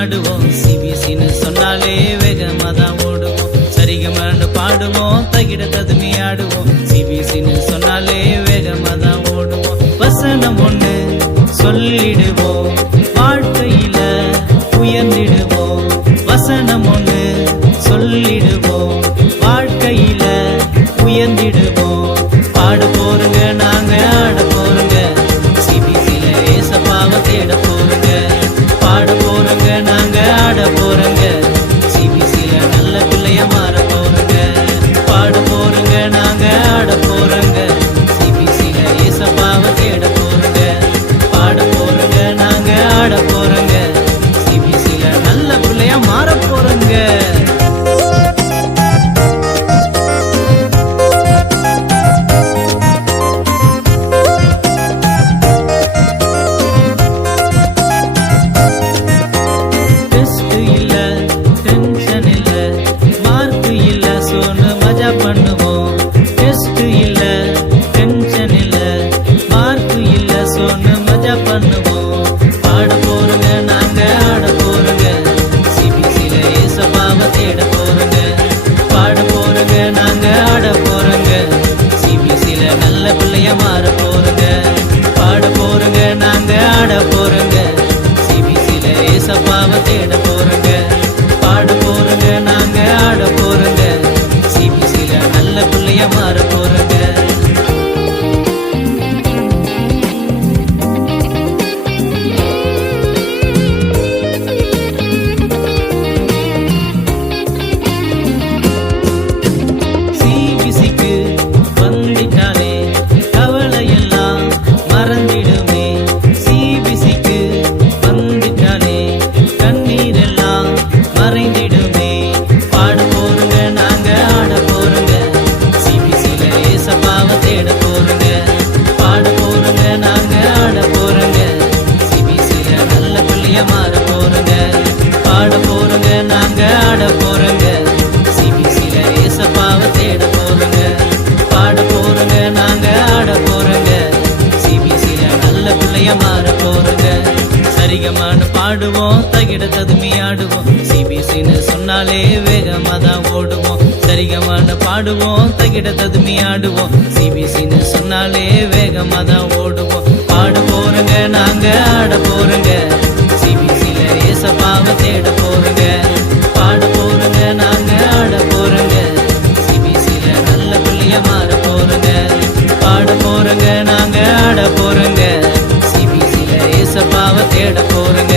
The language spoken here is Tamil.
ஆடுவோம் சிபிசின்னு சொன்னாலே வேகமாதான் ஓடுவோம். சரிகமான்னு பாடுவோம் தகிட ததுமி ஆடுவோம். சிபிசின்னு சொன்னாலே வேகமாதான் ஓடுவோம். வசனம் ஒண்ணு சொல்லிடுவோம், வாழ்க்கையில உயர்ந்திடுவோம். வசனம் ஒண்ணு சொல்லிடுவோம், வாழ்க்கையில உயர்ந்திடுவோம். பாடு போருங்க, நாங்க ஆட போருங்க, சிபிசில ஏசப்பாவை தேட போருங்க. பாட போறங்க, நாங்க ஆட போறங்க, சிபிசில நல்ல பிள்ளைய மாற போறங்க. பாட போறங்க, நாங்க ஆட போறங்க, சிபிசில ஏசப்பாவை தேட போறங்க. பாட போறங்க, நாங்க ஆட போறங்க, சிபிசில நல்ல பிள்ளைய மாற போறங்க. பண்ணுவோம், டெஸ்ட் இல்ல, டென்ஷன் இல்ல, மார்க் இல்ல, சொன்ன மஜா பண்ணுவோம். பாட போறங்க, நாங்க ஆட போறங்க, சிபிசில ஏசப்பாவை தேட போறங்க. பாட போறங்க, நாங்க ஆட போறங்க, சிபிசில நல்ல பிள்ளைய மாற போறங்க. பாட போறங்க, நாங்க ஆட போறங்க, சிபிசில ஏசப்பாவை தேட போறங்க. பாட போறங்க, நாங்க ஆட போறங்க, நல்ல பிள்ளைய மாற போறங்க. சிபிசிக்கு வந்துட்டாலே கவலையெல்லாம் மறந்திடுமே. சிபிசிக்கு வந்துட்டாலே கண்ணீரெல்லாம் மறைந்திடுமே. பாட போறங்க, நாங்க ஆட போறங்க, ஏசப்பாவை தேட போறங்க. பாட போறங்க, நாங்க ஆட போறங்க, சிபிசில நல்ல பிள்ளைய மாற போறங்க. பாட போறங்க, நாங்க ஆட போறங்க, சிபிசில ஏசப்பாவை தேட போறங்க. பாட போறங்க, நாங்க ஆட போறங்க, சிபிசில நல்ல பிள்ளைய மாற போறங்க. சரிகமான்னு பாடுவோம், தகிட ததுமி ஆடுவோம், சிபிசின்னு சொன்னாலே வேகமாதான் ஓடுவோம். சரிகமான பாடுவோம், தகிட ததுமி ஆடுவோம், சிபிசின்னு சொன்னாலே வேகமாதான் ஓடுவோம். பாட போறங்க, நாங்க ஆட போறங்க, சிபிசில ஏசப்பாவை தேட போறங்க. பாட போறங்க, நாங்க ஆட போறங்க, சிபிசில நல்ல பிள்ளைய மாற போறங்க. பாட போறங்க, நாங்க ஆட போறங்க, சிபிசில ஏசப்பாவை தேட போறங்க.